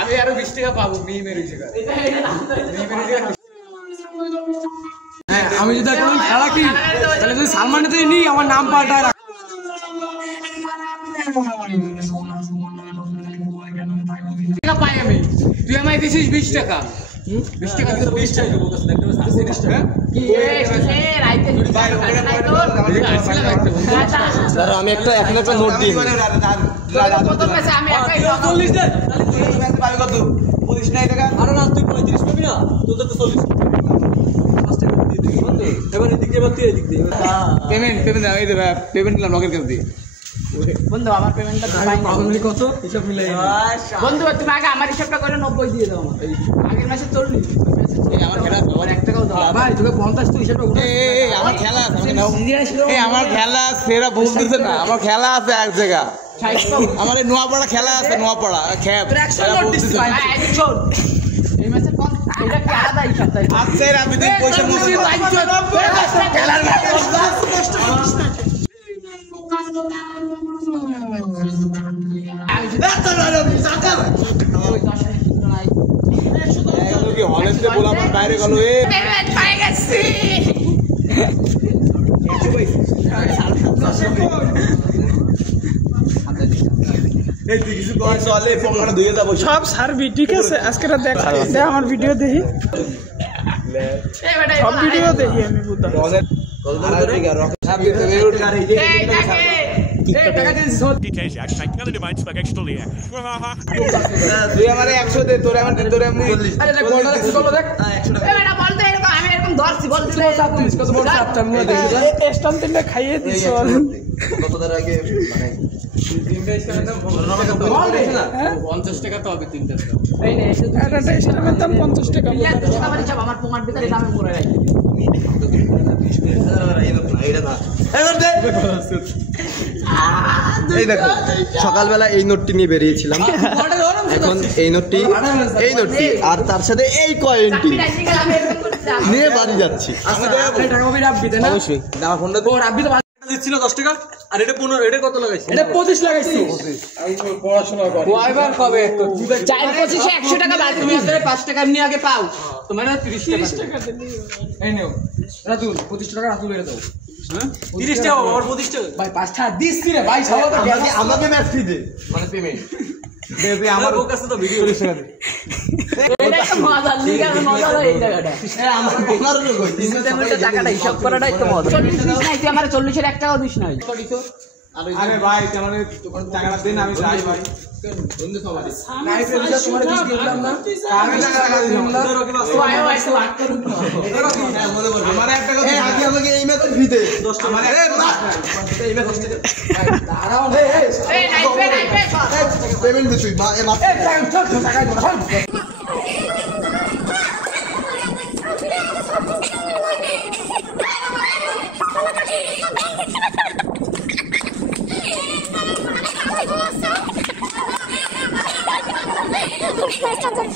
আমি আরো 20 টাকা পাবো মিমের হ্যাঁ আমি যদি এখন খেলা কি তাহলে যদি সালমানেতে নিই আমার নাম পাল্টায় পাই আমি তুই আমায় দিছিস 20 টাকা 20 টাকা 20 টাকা দেবো কাছে দেখতে পাচ্ছিস 30 টাকা কি এ রাইতে ভাই ওটা স্যার আমি একটা এখন একটা নোট দিই কত পয়সা আমি একটা 40 দে তাহলে তুই পাবি কত 25 টাকা আরে না তুই 35 পাবি না তুই তো 40 5 টাকা দিয়ে দিবি বন্ধু এবার এদিক দিয়ে তুই এদিক দিয়ে পেমেন্ট এই দে পেমেন্ট লা লগের কাছে দি বন্ধু আমার পেমেন্টটা পাইনি কত হিসাব মিলাই বন্ধু তুমি আগে আমার হিসাবটা করে 90 দিয়ে দাও আমাকে আগের মাসে 40 এই আমার খেলা আর 1 টাকাও দাও ভাই তুমি 50 তো হিসাবটা উঠে এই আমার খেলা আছে এই আমার খেলা সেরা বলতেছ না আমার খেলা আছে এক জায়গা আমার এই নোয়াপাড়া খেলা আছে নোয়াপাড়া খেপ ভাই শোন এই মাসে কোন এটা কি আলাদা হিসাব তাই আচ্ছা আমি দেই পয়সা মতো খেলার কষ্ট বাইরে গেল সব সারবি ঠিক আছে আজকে দেখ আমার ভিডিও দেখি সব ভিডিও দেখি আমি তুই আমার 100 দে তোরে আমার তোরে আমি 40 আমি এরকম ধরছি বলছি কত বড় চাপটা আমি দেখি স্টাম্প তিনটা খাইয়ে দিছ কত টাকা আগে মানে 50 টাকা তো হবে তিনটা এই নে এটা স্টাম্পের দাম 50 টাকা আমার পোমার ভিতরে দামে পড়ে রাখি এই দেখো সকালবেলা এই নোটটি নিয়ে বেরিয়েছিলাম এখন এই নোটটি আর তার সাথে এই কয়েনটি নিয়ে বাড়ি যাচ্ছি অবশ্যই আমার ফোনটা তো রাব্বি তো দিচ্ছিল 10 টাকা আর এটা 15 এটা কত লাগাইছিস এটা 25 লাগাইছি আমি পড়াশোনা করি কয়বার কবে 4 25 এ 100 টাকা বাদ তুমি আসলে 5 টাকা এমনি আগে পাও তোমার 30 টাকা দিলি এই নাও রাতুল 25 টাকা রাতুল এর দাও হ্যাঁ 30 টাকা আর 25 টাকা ভাই 5 টাকা দিছি রে ভাই সবাই আমাকে ম্যাচ ফি দে মানে পেমেন্ট দেবে আমার কাছে তো ভিডিও 30 টাকা দে এটা একটা মজা লিগা মজা এই টাকাটা আমার 15 কই 3 টাকাটা হিসাব করাটাই তো মজা 40 নাই তুই আমার 40 এর 1 টাকাও দিস না আরে ভাই মানে টাকাটা দেন আমি যাই ভাই বন্ধু সবাই নাই পেলে তোমার দিস দিলাম না আমি টাকা দিলাম না তো আয় ভাই তো ভাগ করুন আমার 1 টাকা এই আগে আমাকে এই ম্যাচ ফ্রি দে 10 টাকা আরে এই ম্যাচ 10 টাকা দাঁড়াও এই নাই পেমেন্ট দে তুই এ মাপ টাকা ধর Questo è stato il